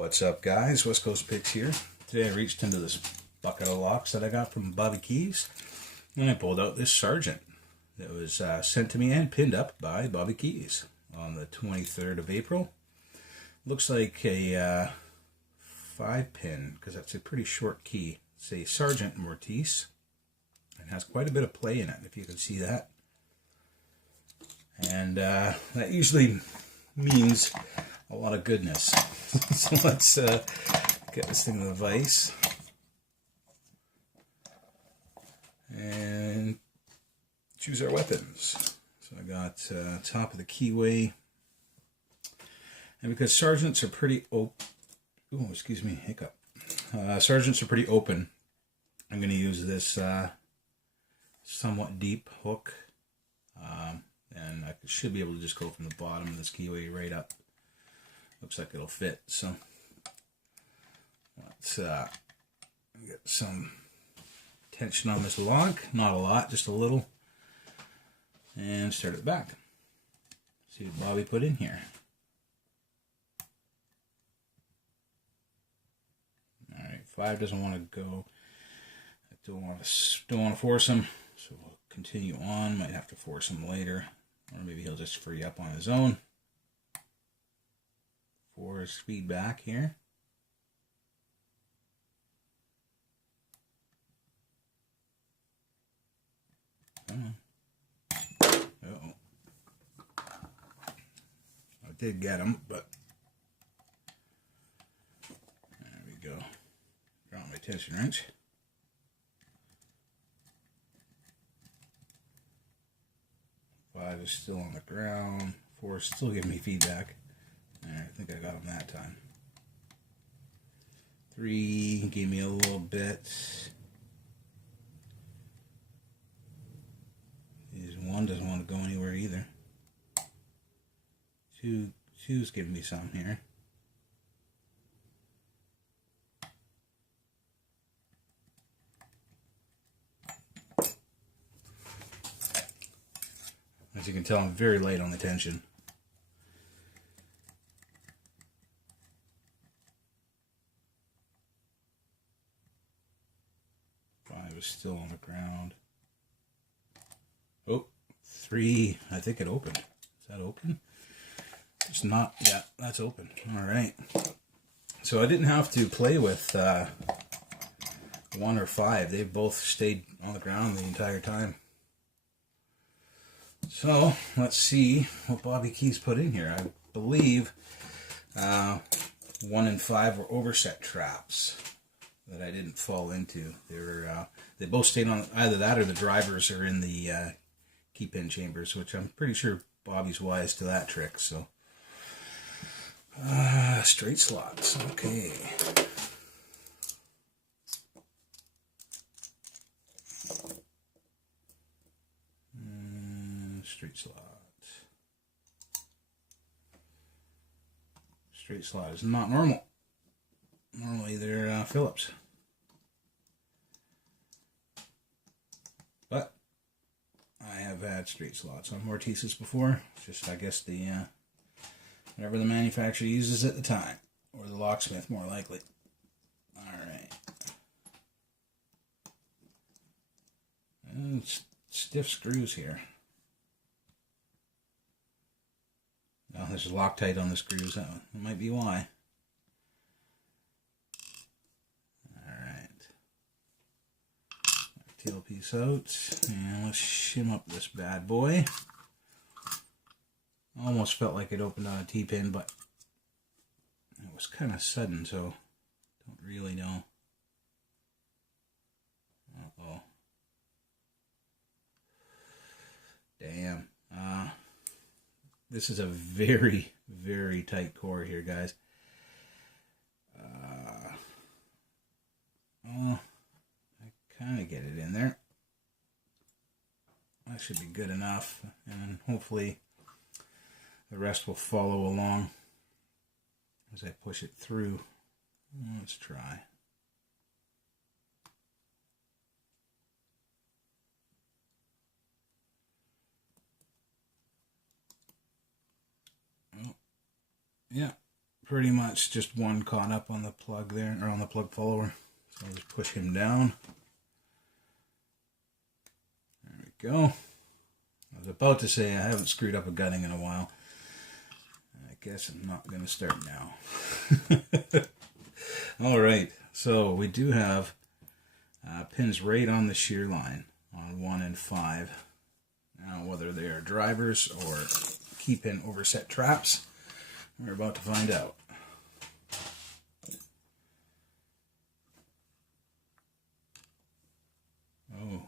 What's up, guys? West Coast Picks here. Today I reached into this bucket of locks that I got from Bobby Keyz, and I pulled out this Sargent that was sent to me and pinned up by Bobby Keyz on the 23rd of April. Looks like a 5-pin, because that's a pretty short key. It's a Sargent Mortise, and has quite a bit of play in it, if you can see that. And that usually means a lot of goodness. So let's get this thing in the vise and choose our weapons. So I got top of the keyway, and because Sargents are pretty open, Sargents are pretty open, I'm going to use this somewhat deep hook, and I should be able to just go from the bottom of this keyway right up. Looks like it'll fit, so let's get some tension on this lock. Not a lot, just a little. And start at the back. See what Bobby put in here. Alright, 5 doesn't want to go. I don't want to force him, so we'll continue on. Might have to force him later, or maybe he'll just free up on his own. 4 is feedback here. Uh-oh. I did get him, but there we go. Drop my tension wrench. Five is still on the ground. 4 is still giving me feedback. I think I got him that time. 3 gave me a little bit. 1 doesn't want to go anywhere either. 2's giving me some here. As you can tell, I'm very light on the tension. 5 is still on the ground. Oh, 3, I think it opened. Is that open? It's not. Yeah, that's open. All right. So I didn't have to play with 1 or 5. They both stayed on the ground the entire time. So let's see what Bobby Keyz put in here. I believe 1 and 5 were overset traps that I didn't fall into. They both stayed on either that, or the drivers are in the key pin chambers, which I'm pretty sure Bobby's wise to that trick. So straight slots. Okay. Straight slot. Straight slot is not normal. Normally they're Phillips. But I have had straight slots on Mortises before. It's just, I guess, the whatever the manufacturer uses at the time, or the locksmith, more likely. Alright. And stiff screws here. Oh, there's Loctite on the screws. That might be why. Tail piece out, and let's shim up this bad boy. Almost felt like it opened on a T-pin, but it was kind of sudden, so don't really know. Uh-oh. Damn. This is a very, very tight core here, guys. Kind of get it in there. That should be good enough, and hopefully the rest will follow along as I push it through. Let's try. Oh, yeah, pretty much just one caught up on the plug there, or on the plug follower. So I'll just push him down. There we go. I was about to say I haven't screwed up a gutting in a while. I guess I'm not going to start now. Alright, so we do have pins right on the shear line on 1 and 5. Now whether they are drivers or key pin overset traps, we're about to find out. Oh,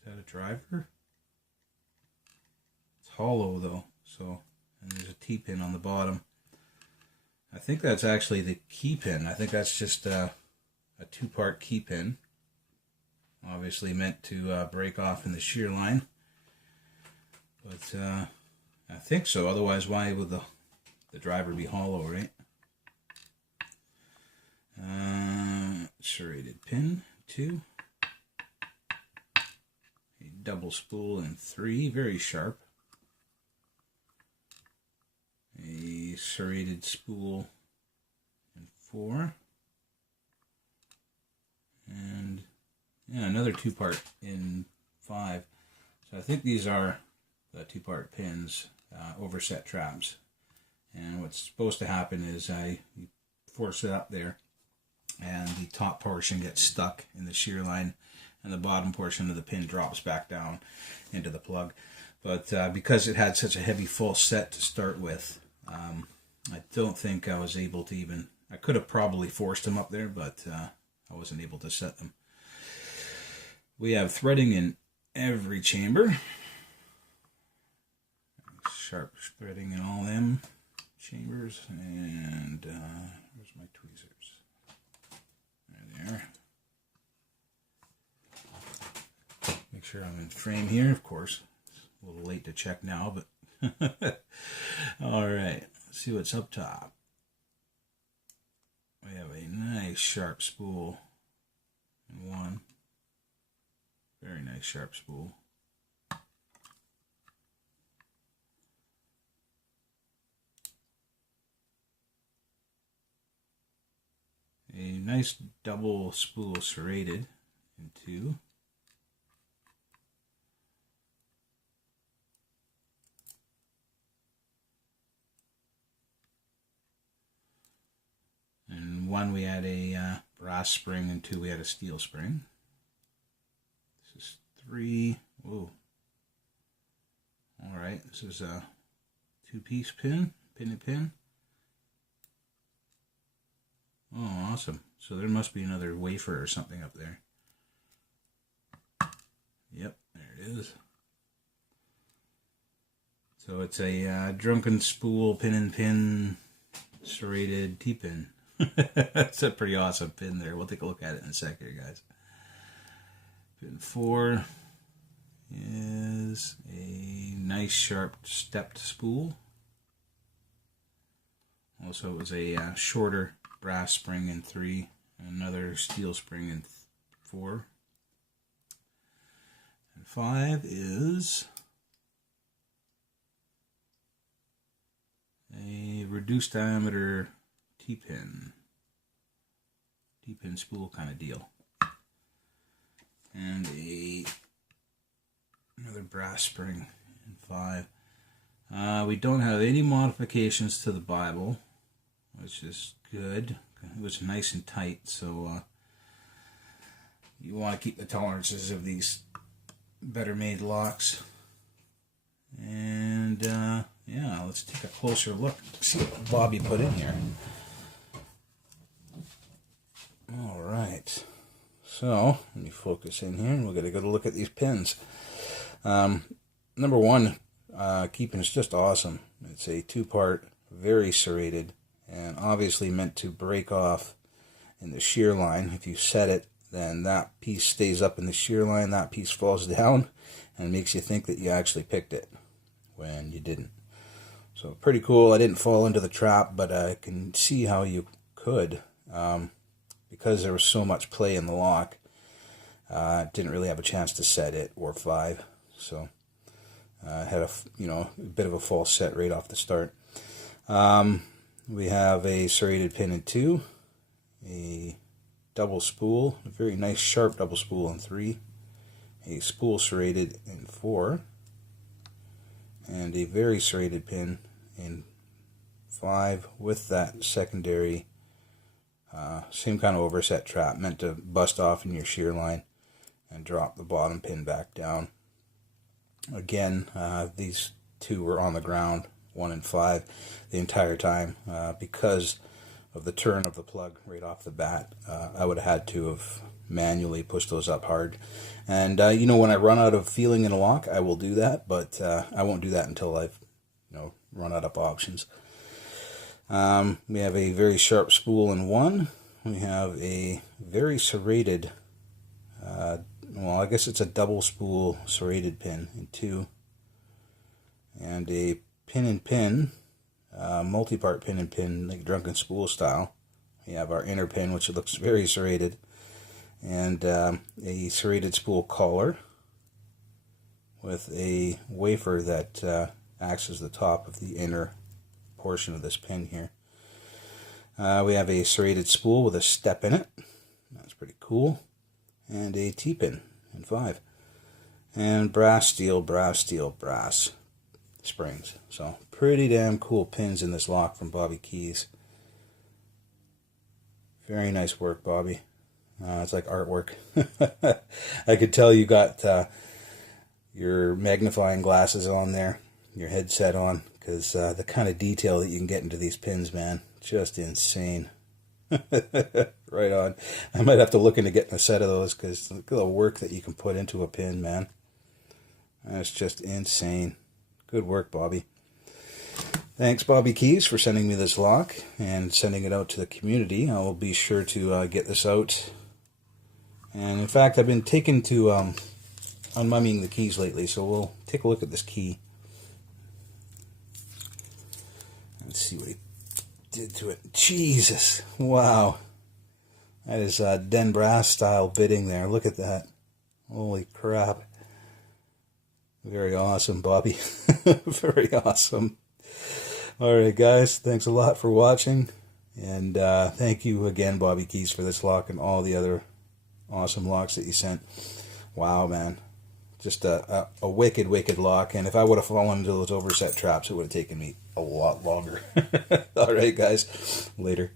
is that a driver? It's hollow though, so, and there's a T-pin on the bottom. I think that's actually the key pin. I think that's just a 2-part key pin. Obviously meant to break off in the shear line. But I think so, otherwise why would the driver be hollow, right? Serrated pin, 2. A double spool in 3, very sharp. A serrated spool in 4. And yeah, another 2-part in 5. So I think these are the 2-part pins, overset traps. And what's supposed to happen is you force it up there and the top portion gets stuck in the shear line and the bottom portion of the pin drops back down into the plug. But because it had such a heavy false set to start with, I don't think I was able to even, I could have probably forced them up there, but I wasn't able to set them. We have threading in every chamber. Sharp threading in all them chambers, and where's my tweezers? There they are. Make sure I'm in frame here, of course. It's a little late to check now, but alright, let's see what's up top. We have a nice sharp spool in 1. Very nice sharp spool. A nice double spool serrated in 2. And 1 we had a brass spring, and 2 we had a steel spring. This is 3. Whoa. Alright, this is a 2-piece pin, pin and pin. Oh, awesome. So there must be another wafer or something up there. Yep, there it is. So it's a drunken spool pin and pin serrated T-pin. That's a pretty awesome pin there. We'll take a look at it in a sec here, guys. Pin 4 is a nice sharp stepped spool. Also, it was a shorter brass spring in 3, another steel spring in 4. And 5 is a reduced diameter T-pin spool kind of deal. And another brass spring in 5. We don't have any modifications to the Bible, which is good. It was nice and tight, so you want to keep the tolerances of these better made locks. And yeah, let's take a closer look, see what Bobby put in here. Alright, so let me focus in here and we'll get a good look at these pins. Number 1, keeping is just awesome. It's a 2-part, very serrated, and obviously meant to break off in the shear line. If you set it, then that piece stays up in the shear line, that piece falls down, and makes you think that you actually picked it when you didn't. So pretty cool. I didn't fall into the trap, but I can see how you could. Because there was so much play in the lock, didn't really have a chance to set it, or 5. So I had a bit of a false set right off the start. We have a serrated pin in 2, a double spool, a very nice sharp double spool in 3, a spool serrated in 4, and a very serrated pin in 5 with that secondary same kind of overset trap meant to bust off in your shear line and drop the bottom pin back down. Again, these two were on the ground, 1 and 5, the entire time because of the turn of the plug right off the bat. I would have had to have manually pushed those up hard. And you know, when I run out of feeling in a lock, I will do that, but I won't do that until I've run out of options. We have a very sharp spool in 1. We have a very serrated, well, I guess it's a double spool serrated pin in 2, and a pin, multi-part pin, like drunken spool style. We have our inner pin, which looks very serrated, and a serrated spool collar with a wafer that acts as the top of the inner portion of this pin here. We have a serrated spool with a step in it. That's pretty cool. And a T-pin in 5. And brass, steel, brass springs. So pretty damn cool pins in this lock from Bobby Keyz. Very nice work, Bobby. It's like artwork. I could tell you got your magnifying glasses on there, your headset on, because the kind of detail that you can get into these pins, man, just insane. Right on. I might have to look into getting a set of those, because look at the work that you can put into a pin, man. That's just insane. Good work, Bobby. Thanks, Bobby Keyz, for sending me this lock and sending it out to the community. I will be sure to get this out. And in fact, I've been taken to unmummying the keys lately, so we'll take a look at this key. Let's see what he did to it. Jesus, wow. That is Den Brass style bitting there. Look at that. Holy crap. Very awesome, Bobby. Very awesome. Alright guys, thanks a lot for watching. And thank you again, Bobby Keyz, for this lock and all the other awesome locks that you sent. Wow, man. Just a wicked, wicked lock. And if I would have fallen into those overset traps, it would have taken me a lot longer. Alright guys, later.